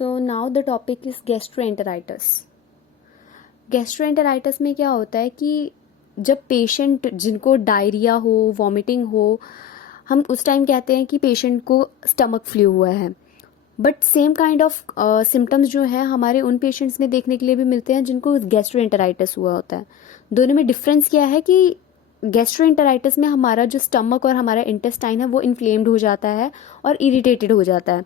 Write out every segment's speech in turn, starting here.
So now the topic is gastroenteritis. Gastroenteritis में क्या होता है कि जब पेशेंट जिनको डायरिया हो, वॉमिटिंग हो, हम उस टाइम कहते हैं कि पेशेंट को स्टमक फ्लू हुआ है। But same kind of symptoms जो हैं हमारे उन पेशेंट्स में देखने के लिए भी मिलते हैं जिनको गैस्ट्रोएंटेराइटिस हुआ होता है। दोनों में डिफरेंस क्या है कि गैस्ट्रोएंटेराइटिस में हमारा जो स्टमक और हमारा इंटेस्टाइन है वो इन्फ्लेम्ड हो जाता है और इरिटेटेड हो जाता है।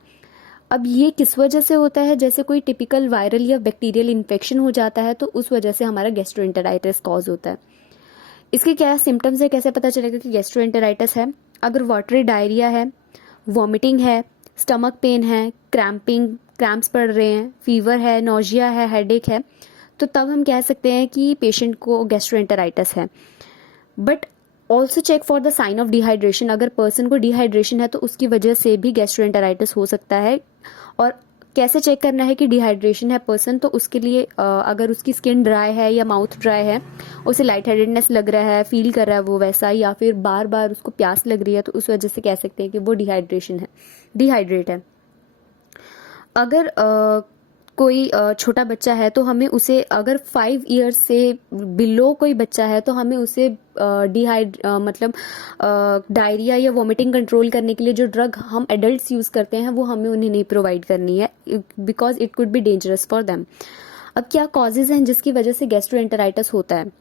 अब ये किस वजह से होता है, जैसे कोई टिपिकल वायरल या बैक्टीरियल इन्फेक्शन हो जाता है तो उस वजह से हमारा गैस्ट्रोएंटेराइटिस कॉज होता है। इसके क्या सिम्टम्स है, कैसे पता चलेगा कि गैस्ट्रोएंटेराइटिस है? अगर वाटरी डायरिया है, वॉमिटिंग है, स्टमक पेन है, क्रैम्प्स पड़ रहे हैं, फीवर है, नोजिया है, हेडेक है, तो तब हम कह सकते हैं कि पेशेंट को गैस्ट्रोएंटेराइटिस है। But also check for the sign of dehydration. अगर पर्सन को डिहाइड्रेशन है तो उसकी वजह से भी गैस्ट्रोएंटेराइटिस हो सकता है। और कैसे चेक करना है कि डिहाइड्रेशन है पर्सन, तो उसके लिए अगर उसकी स्किन ड्राई है या माउथ ड्राई है, उसे लाइट हेडेडनेस लग रहा है, फील कर रहा है वो वैसा, या फिर बार बार उसको प्यास लग रही है, तो उस वजह से कह सकते हैं कि वो डिहाइड्रेट है। अगर कोई छोटा बच्चा है तो हमें उसे, अगर 5 ईयर्स से बिलो कोई बच्चा है तो हमें उसे डायरिया या वॉमिटिंग कंट्रोल करने के लिए जो ड्रग हम एडल्ट्स यूज करते हैं वो हमें उन्हें नहीं प्रोवाइड करनी है, because it could be dangerous for them. अब क्या कॉजेज हैं जिसकी वजह से गैस्ट्रोएंटेराइटिस होता है?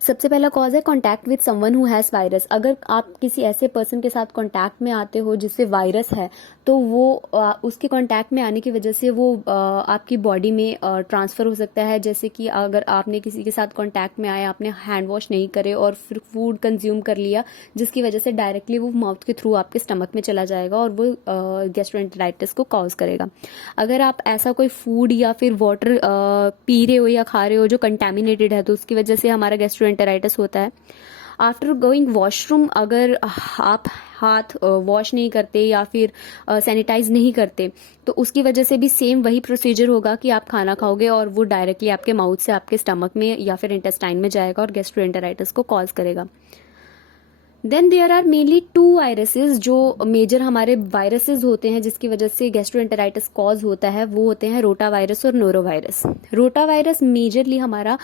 सबसे पहला कॉज है contact with someone who has virus. अगर आप किसी ऐसे पर्सन के साथ कॉन्टैक्ट में आते हो जिससे वायरस है, तो वो उसके कॉन्टैक्ट में आने की वजह से वो आपकी बॉडी में ट्रांसफर हो सकता है। जैसे कि अगर आपने किसी के साथ कॉन्टैक्ट में आए, आपने हैंड वॉश नहीं करे और फिर फूड कंज्यूम कर लिया, जिसकी वजह से डायरेक्टली वो माउथ के थ्रू आपके स्टमक में चला जाएगा और वो गैस्ट्रोएंटेराइटिस को कॉज करेगा। अगर आप ऐसा कोई फूड या फिर वाटर पी रहे हो या खा रहे हो जो कंटेमिनेटेड है, तो उसकी वजह से हमारा गैस्ट्रोएंटेराइटिस होता है। आफ्टर गोइंग वॉशरूम, अगर आप हाथ वॉश नहीं करते या फिर सैनिटाइज नहीं करते, तो उसकी वजह से भी सेम वही प्रोसीजर होगा कि आप खाना खाओगे और वो डायरेक्टली आपके माउथ से आपके स्टमक में या फिर इंटेस्टाइन में जाएगा और गैस्ट्रोएंटेराइटिस को कॉज करेगा। Then there are mainly 2 viruses जो मेजर हमारे वायरसेस होते हैं जिसकी वजह से गैस्ट्रोएंटेराइटिस कॉज होता है, वो होते हैं रोटा वायरस और noro virus. Rota virus majorly हमारा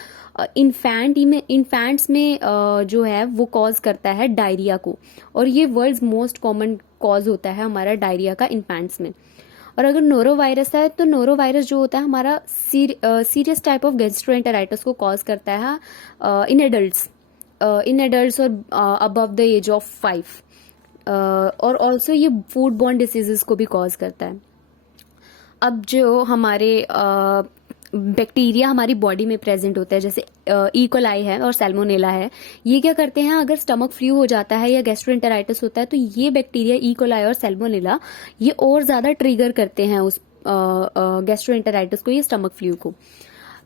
इन्फेंट्स में जो है वो कॉज करता है डायरिया को, और ये वर्ल्ड्स मोस्ट कॉमन कॉज होता है हमारा डायरिया का इन्फेंट्स में। और अगर नोरो वायरस है तो नोरो वायरस जो होता है हमारा सीरियस टाइप ऑफ गैस्ट्रोएंटेराइटिस को कॉज करता है इन एडल्ट्स और अबव द एज ऑफ 5। और ऑल्सो ये फूड बॉर्न डिसीजेस को भी कॉज करता है। अब जो हमारे बैक्टीरिया हमारी बॉडी में प्रेजेंट होता है, जैसे ई कोलाई है और सैल्मोनेला है, ये क्या करते हैं, अगर स्टमक फ्लू हो जाता है या गैस्ट्रोएंटेराइटिस होता है तो ये बैक्टीरिया ई कोलाई और सैल्मोनेला ये और ज्यादा ट्रिगर करते हैं उस गैस्ट्रोएंटेराइटिस को, ये स्टमक फ्लू को।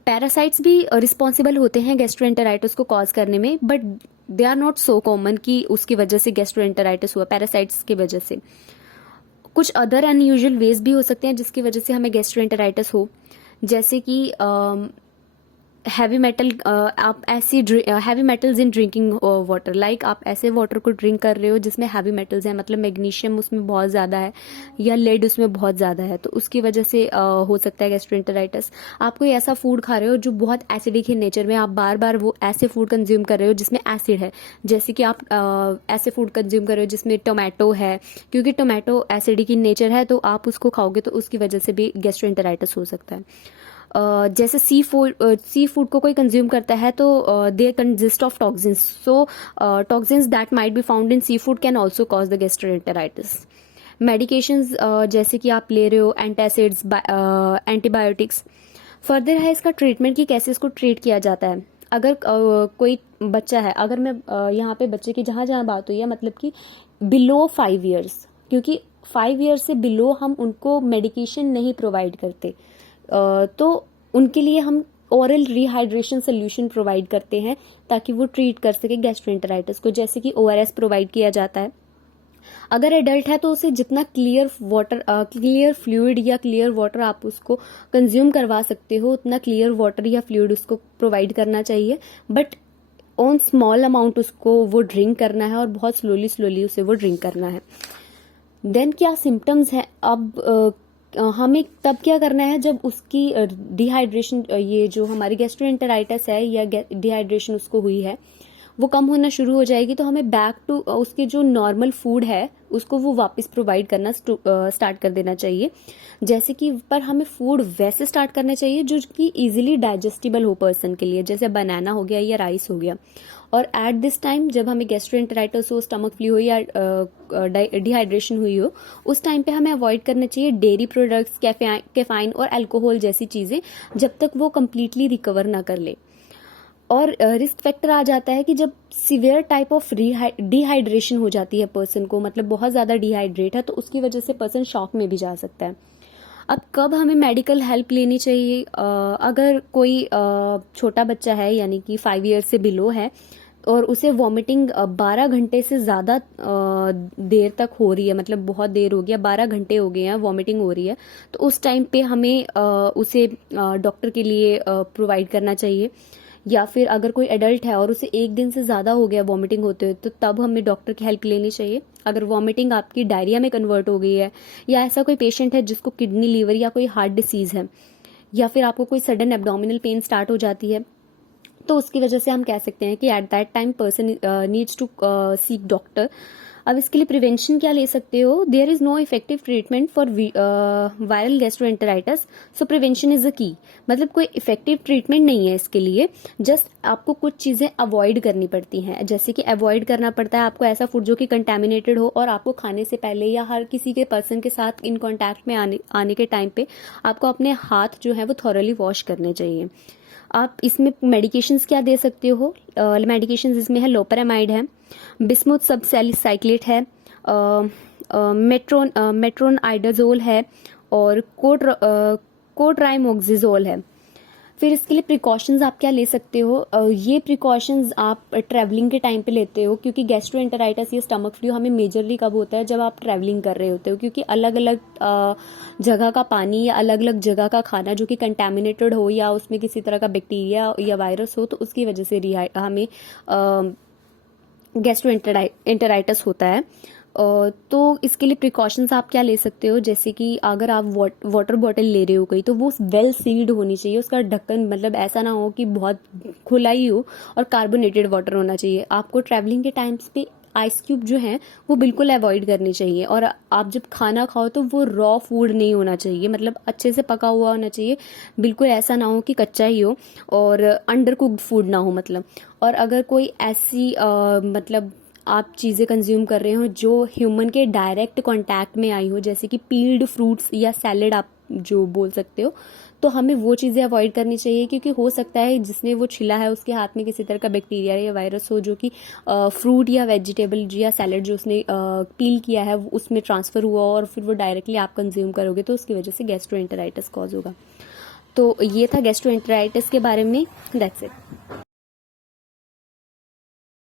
पैरासाइट्स भी रिस्पॉन्सिबल होते हैं गैस्ट्रोएंटेराइटिस को कॉज करने में, but they are not so common कि उसकी वजह से गैस्ट्रोएंटेराइटिस हुआ। पैरासाइट्स की वजह से कुछ अदर अनयूजुअल वेज भी हो सकते हैं जिसकी वजह से हमें गैस्ट्रोएंटेराइटिस हो, जैसे कि heavy metals in drinking water. Like आप ऐसे वाटर को ड्रिंक कर रहे हो जिसमें हैवी मेटल्स हैं, मतलब मैग्नीशियम उसमें बहुत ज़्यादा है या लेड उसमें बहुत ज़्यादा है, तो उसकी वजह से हो सकता है गैस्ट्रोएंटेराइटिस। आप कोई ऐसा फूड खा रहे हो जो बहुत एसिडिक है नेचर में, आप बार बार वो ऐसे फूड कंज्यूम कर रहे हो जिसमें एसिड है, जैसे कि आप ऐसे फूड कंज्यूम कर रहे हो जिसमें टोमेटो है, क्योंकि टोमेटो एसिडिक इन नेचर है, तो आप उसको खाओगे तो उसकी वजह से भी गैस्ट्रोएंटेराइटिस हो सकता है। जैसे सी फूड को कोई कंज्यूम करता है तो they consist of toxins, so toxins that might be found in seafood can also cause the gastroenteritis. Medications जैसे कि आप ले रहे हो एंटासिड्स, एंटीबायोटिक्स, फर्दर है इसका ट्रीटमेंट कि कैसे इसको ट्रीट किया जाता है। अगर कोई बच्चा है, अगर मैं यहाँ पे बच्चे की जहाँ जहाँ बात हुई है, मतलब कि बिलो 5 ईयर्स, क्योंकि 5 ईयर्स से बिलो हम उनको मेडिकेशन नहीं प्रोवाइड करते, तो उनके लिए हम ओरल रिहाइड्रेशन सोल्यूशन प्रोवाइड करते हैं ताकि वो ट्रीट कर सके गैस्ट्रोएंटेराइटिस को, जैसे कि ORS प्रोवाइड किया जाता है। अगर एडल्ट है तो उसे जितना क्लियर फ्लूइड या क्लियर वाटर आप उसको कंज्यूम करवा सकते हो, उतना क्लियर वाटर या फ्लूइड उसको प्रोवाइड करना चाहिए, बट ऑन स्मॉल अमाउंट उसको वो ड्रिंक करना है और बहुत स्लोली उसे वो ड्रिंक करना है। देन क्या सिम्टम्स हैं? अब हमें तब क्या करना है जब उसकी डिहाइड्रेशन, ये जो हमारी गैस्ट्रोएंटेराइटिस है या डिहाइड्रेशन उसको हुई है वो कम होना शुरू हो जाएगी, तो हमें बैक टू उसके जो नॉर्मल फूड है उसको वो वापस प्रोवाइड करना स्टार्ट कर देना चाहिए। जैसे कि पर हमें फूड वैसे स्टार्ट करना चाहिए जो कि इजीली डाइजेस्टिबल हो पर्सन के लिए, जैसे बनाना हो गया या राइस हो गया। और एट दिस टाइम जब हमें गैस्ट्रोएंटेराइटिस हो, स्टमक फ्लू हो या डिहाइड्रेशन हुई हो, उस टाइम पे हमें अवॉइड करना चाहिए डेयरी प्रोडक्ट्स, कैफाइन और अल्कोहल जैसी चीजें, जब तक वो कम्प्लीटली रिकवर ना कर ले। और रिस्क फैक्टर आ जाता है कि जब सीवियर टाइप ऑफ डिहाइड्रेशन हो जाती है पर्सन को, मतलब बहुत ज़्यादा डिहाइड्रेट है, तो उसकी वजह से पर्सन शॉक में भी जा सकता है। अब कब हमें मेडिकल हेल्प लेनी चाहिए? अगर कोई छोटा बच्चा है यानी कि 5 ईयर से बिलो है और उसे वॉमिटिंग 12 घंटे से ज़्यादा देर तक हो रही है, मतलब बहुत देर हो गया, 12 घंटे हो गए हैं वॉमिटिंग हो रही है, तो उस टाइम पे हमें उसे डॉक्टर के लिए प्रोवाइड करना चाहिए। या फिर अगर कोई एडल्ट है और उसे 1 दिन से ज़्यादा हो गया वॉमिटिंग होते हुए, तो तब हमें डॉक्टर की हेल्प लेनी चाहिए। अगर वॉमिटिंग आपकी डायरिया में कन्वर्ट हो गई है, या ऐसा कोई पेशेंट है जिसको किडनी, लीवर या कोई हार्ट डिसीज़ है, या फिर आपको कोई सडन एब्डोमिनल पेन स्टार्ट हो जाती है, तो उसकी वजह से हम कह सकते हैं कि at that time person needs to seek doctor. अब इसके लिए प्रिवेंशन क्या ले सकते हो? There is no effective treatment for viral gastroenteritis, so prevention is a key. मतलब कोई इफेक्टिव ट्रीटमेंट नहीं है इसके लिए, जस्ट आपको कुछ चीजें अवॉइड करनी पड़ती हैं। जैसे कि अवॉइड करना पड़ता है आपको ऐसा फूड जो कि कंटेमिनेटेड हो, और आपको खाने से पहले या हर किसी के पर्सन के साथ इन कॉन्टैक्ट में आने के टाइम पे आपको अपने हाथ जो है वो थॉरली वॉश करने चाहिए। आप इसमें मेडिकेशंस क्या दे सकते हो? मेडिकेशंस इसमें है लोपेरामाइड है, बिस्मुथ सबसैलिसाइक्लेट है, मेट्रोन आइडाजोल है, और कोट्राइमोक्सिजोल है। फिर इसके लिए प्रिकॉशंस आप क्या ले सकते हो? ये प्रिकॉशंस आप ट्रैवलिंग के टाइम पे लेते हो, क्योंकि गैस्ट्रोएंटेराइटिस या स्टमक फ्लू हमें मेजरली कब होता है? जब आप ट्रैवलिंग कर रहे होते हो, क्योंकि अलग अलग जगह का पानी या अलग अलग जगह का खाना जो कि कंटेमिनेटेड हो या उसमें किसी तरह का बैक्टीरिया या वायरस हो, तो उसकी वजह से हमें गैस्ट्रोएंटेराइटिस होता है। तो इसके लिए प्रिकॉशंस आप क्या ले सकते हो? जैसे कि अगर आप वाटर बॉटल ले रहे हो कहीं, तो वो वेल सील्ड होनी चाहिए, उसका ढक्कन मतलब ऐसा ना हो कि बहुत खुला ही हो, और कार्बोनेटेड वाटर होना चाहिए। आपको ट्रैवलिंग के टाइम्स पे आइस क्यूब जो हैं वो बिल्कुल अवॉइड करनी चाहिए। और आप जब खाना खाओ तो वो रॉ फूड नहीं होना चाहिए, मतलब अच्छे से पका हुआ होना चाहिए, बिल्कुल ऐसा ना हो कि कच्चा ही हो, और अंडर कुक्ड फूड ना हो मतलब। और अगर कोई ऐसी मतलब आप चीज़ें कंज्यूम कर रहे हो जो ह्यूमन के डायरेक्ट कांटेक्ट में आई हो, जैसे कि पील्ड फ्रूट्स या सैलेड आप जो बोल सकते हो, तो हमें वो चीज़ें अवॉइड करनी चाहिए, क्योंकि हो सकता है जिसने वो छिला है उसके हाथ में किसी तरह का बैक्टीरिया या वायरस हो, जो कि फ्रूट या वेजिटेबल या सैलेड जो उसने पील किया है उसमें ट्रांसफ़र हुआ, और फिर वो डायरेक्टली आप कंज्यूम करोगे तो उसकी वजह से गैस्ट्रोएंटेराइटिस कॉज होगा। तो ये था गैस्ट्रोएंटेराइटिस के बारे में। That's it.